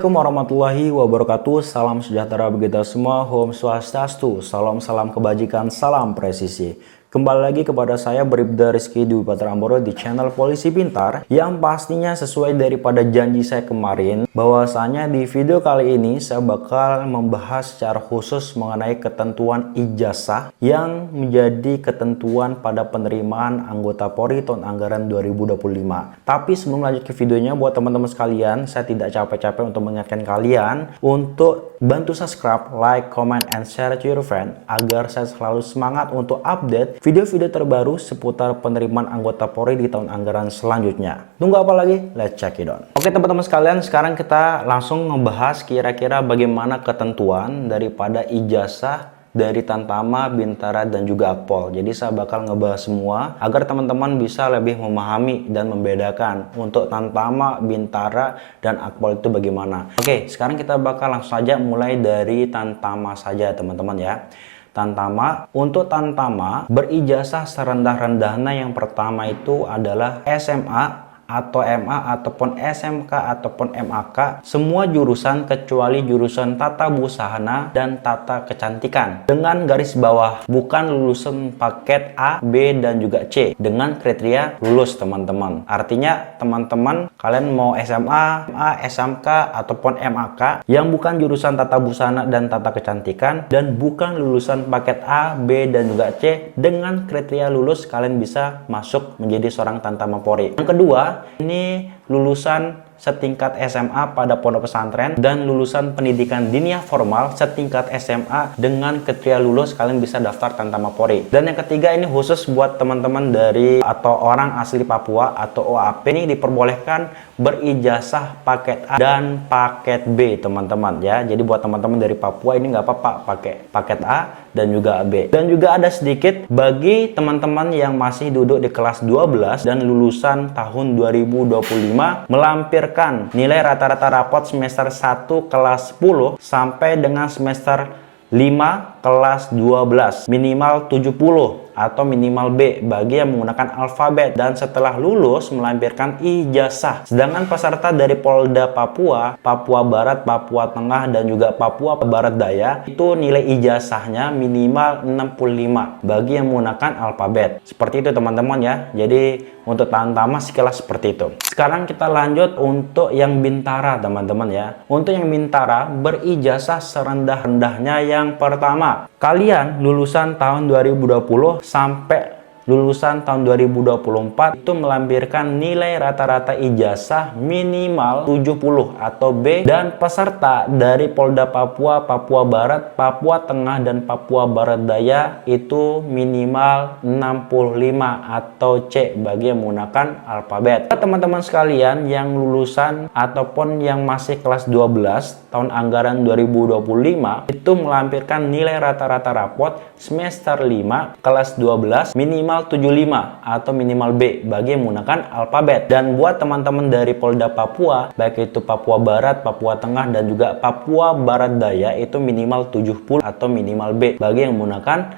Assalamualaikum warahmatullahi wabarakatuh. Salam sejahtera bagi kita semua. Om Swastiastu. Salam kebajikan, salam presisi. Kembali lagi kepada saya Bribda Rizky Dwi Patramboro di channel Polisi Pintar, yang pastinya sesuai daripada janji saya kemarin, bahwasanya di video kali ini saya bakal membahas secara khusus mengenai ketentuan ijazah yang menjadi ketentuan pada penerimaan anggota Polri tahun anggaran 2025. Tapi sebelum lanjut ke videonya, buat teman-teman sekalian, saya tidak capek-capek untuk mengingatkan kalian untuk bantu subscribe, like, comment, and share to your friend agar saya selalu semangat untuk update video-video terbaru seputar penerimaan anggota Polri di tahun anggaran selanjutnya. Tunggu apa lagi? Let's check it out. Oke teman-teman sekalian, sekarang kita langsung membahas kira-kira bagaimana ketentuan daripada ijazah dari Tamtama, Bintara, dan juga Akpol. Jadi saya bakal ngebahas semua agar teman-teman bisa lebih memahami dan membedakan untuk Tamtama, Bintara, dan Akpol itu bagaimana. Oke, sekarang kita bakal langsung saja mulai dari Tamtama saja teman-teman ya. Tamtama, untuk Tamtama berijazah serendah-rendahnya yang pertama itu adalah SMA atau MA ataupun SMK ataupun MAK, semua jurusan kecuali jurusan tata busana dan tata kecantikan, dengan garis bawah bukan lulusan paket A, B, dan juga C dengan kriteria lulus teman-teman. Artinya teman-teman kalian mau SMA, MA, SMK ataupun MAK yang bukan jurusan tata busana dan tata kecantikan dan bukan lulusan paket A, B, dan juga C, dengan kriteria lulus kalian bisa masuk menjadi seorang Tamtama Polri. Yang kedua, ini lulusan setingkat SMA pada pondok pesantren dan lulusan pendidikan diniyah formal setingkat SMA dengan kriteria lulus kalian bisa daftar Tamtama Polri. Dan yang ketiga, ini khusus buat teman-teman dari atau orang asli Papua atau OAP, ini diperbolehkan berijazah paket A dan paket B teman-teman ya. Jadi buat teman-teman dari Papua ini nggak apa-apa pakai paket A dan juga B. Dan juga ada sedikit bagi teman-teman yang masih duduk di kelas 12 dan lulusan tahun 2025 melampirkan nilai rata-rata rapot semester 1 kelas 10 sampai dengan semester 5 kelas 12 minimal 70 atau minimal B bagi yang menggunakan alfabet dan setelah lulus melampirkan ijazah. Sedangkan peserta dari Polda Papua, Papua Barat, Papua Tengah, dan juga Papua Barat Daya itu nilai ijazahnya minimal 65 bagi yang menggunakan alfabet. Seperti itu teman-teman ya. Jadi untuk Tamtama sekilas seperti itu. Sekarang kita lanjut untuk yang Bintara teman-teman ya. Untuk yang Bintara berijazah serendah-rendahnya yang pertama, kalian lulusan tahun 2020 sampai lulusan tahun 2024 itu melampirkan nilai rata-rata ijazah minimal 70 atau B, dan peserta dari Polda Papua, Papua Barat, Papua Tengah, dan Papua Barat Daya itu minimal 65 atau C bagi yang menggunakan alfabet. Teman-teman sekalian yang lulusan ataupun yang masih kelas 12 tahun anggaran 2025 itu melampirkan nilai rata-rata rapot semester 5 kelas 12 minimal 75 atau minimal B bagi yang menggunakan alfabet. Dan buat teman-teman dari Polda Papua, baik itu Papua Barat, Papua Tengah, dan juga Papua Barat Daya itu minimal 70 atau minimal B bagi yang menggunakan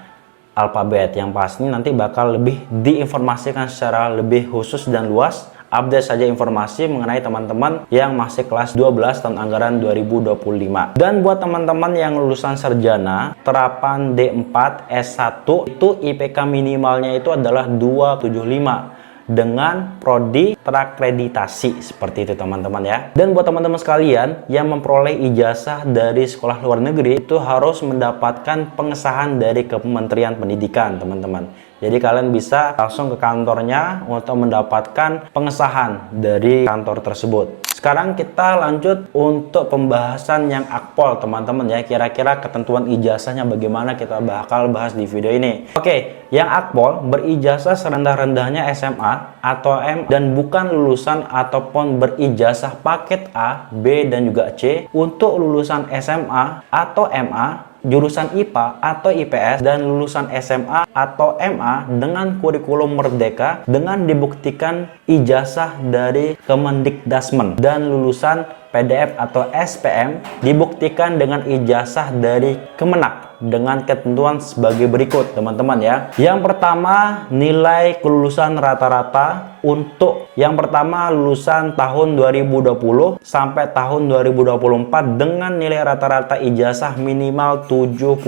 alfabet. Yang pasti nanti bakal lebih diinformasikan secara lebih khusus dan luas. Update saja informasi mengenai teman-teman yang masih kelas 12 tahun anggaran 2025. Dan buat teman-teman yang lulusan sarjana terapan D4 S1 itu IPK minimalnya itu adalah 275 dengan prodi terakreditasi, seperti itu teman-teman ya. Dan buat teman-teman sekalian yang memperoleh ijazah dari sekolah luar negeri itu harus mendapatkan pengesahan dari Kementerian Pendidikan teman-teman. Jadi kalian bisa langsung ke kantornya untuk mendapatkan pengesahan dari kantor tersebut. Sekarang kita lanjut untuk pembahasan yang Akpol teman-teman ya. Kira-kira ketentuan ijazahnya bagaimana kita bakal bahas di video ini. Oke, yang Akpol berijazah serendah-rendahnya SMA atau M dan bukan lulusan ataupun berijazah paket A, B, dan juga C. Untuk lulusan SMA atau MA, jurusan IPA atau IPS, dan lulusan SMA atau MA dengan kurikulum merdeka dengan dibuktikan ijazah dari Kemendikdasmen, dan lulusan PDF atau SPM dibuktikan dengan ijazah dari Kemenak dengan ketentuan sebagai berikut, teman-teman ya. Yang pertama, nilai kelulusan rata-rata untuk yang pertama lulusan tahun 2020 sampai tahun 2024 dengan nilai rata-rata ijazah minimal 75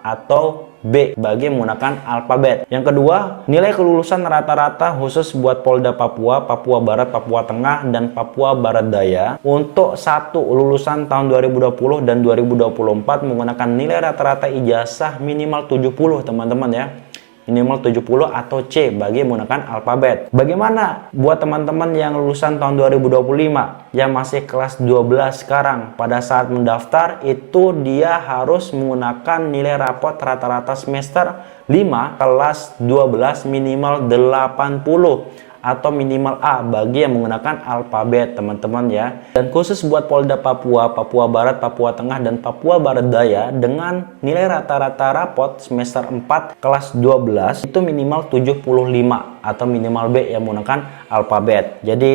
atau B bagi menggunakan alfabet. Yang kedua, nilai kelulusan rata-rata khusus buat Polda Papua, Papua Barat, Papua Tengah, dan Papua Barat Daya untuk satu lulusan tahun 2020 dan 2024 menggunakan nilai rata-rata ijazah minimal 70, teman-teman ya. Minimal 70 atau C bagi menggunakan alfabet. Bagaimana buat teman-teman yang lulusan tahun 2025 yang masih kelas 12 sekarang? Pada saat mendaftar itu dia harus menggunakan nilai rapot rata-rata semester 5 kelas 12 minimal 80 atau minimal A bagi yang menggunakan alfabet, teman-teman ya. Dan khusus buat Polda Papua, Papua Barat, Papua Tengah, dan Papua Barat Daya dengan nilai rata-rata rapot semester 4 kelas 12 itu minimal 75 atau minimal B yang menggunakan alfabet. Jadi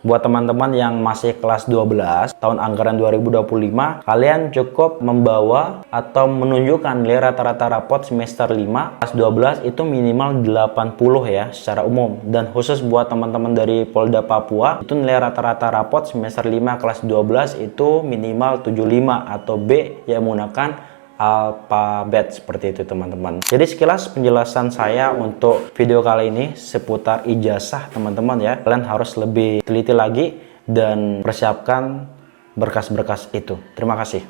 buat teman-teman yang masih kelas 12 tahun anggaran 2025, kalian cukup membawa atau menunjukkan nilai rata-rata rapot semester 5 kelas 12 itu minimal 80 ya secara umum. Dan khusus buat teman-teman dari Polda Papua itu nilai rata-rata rapot semester 5 kelas 12 itu minimal 75 atau B yang menggunakan alfabet, seperti itu teman-teman. Jadi sekilas penjelasan saya untuk video kali ini seputar ijazah, teman-teman ya. Kalian harus lebih teliti lagi dan persiapkan berkas-berkas itu. Terima kasih.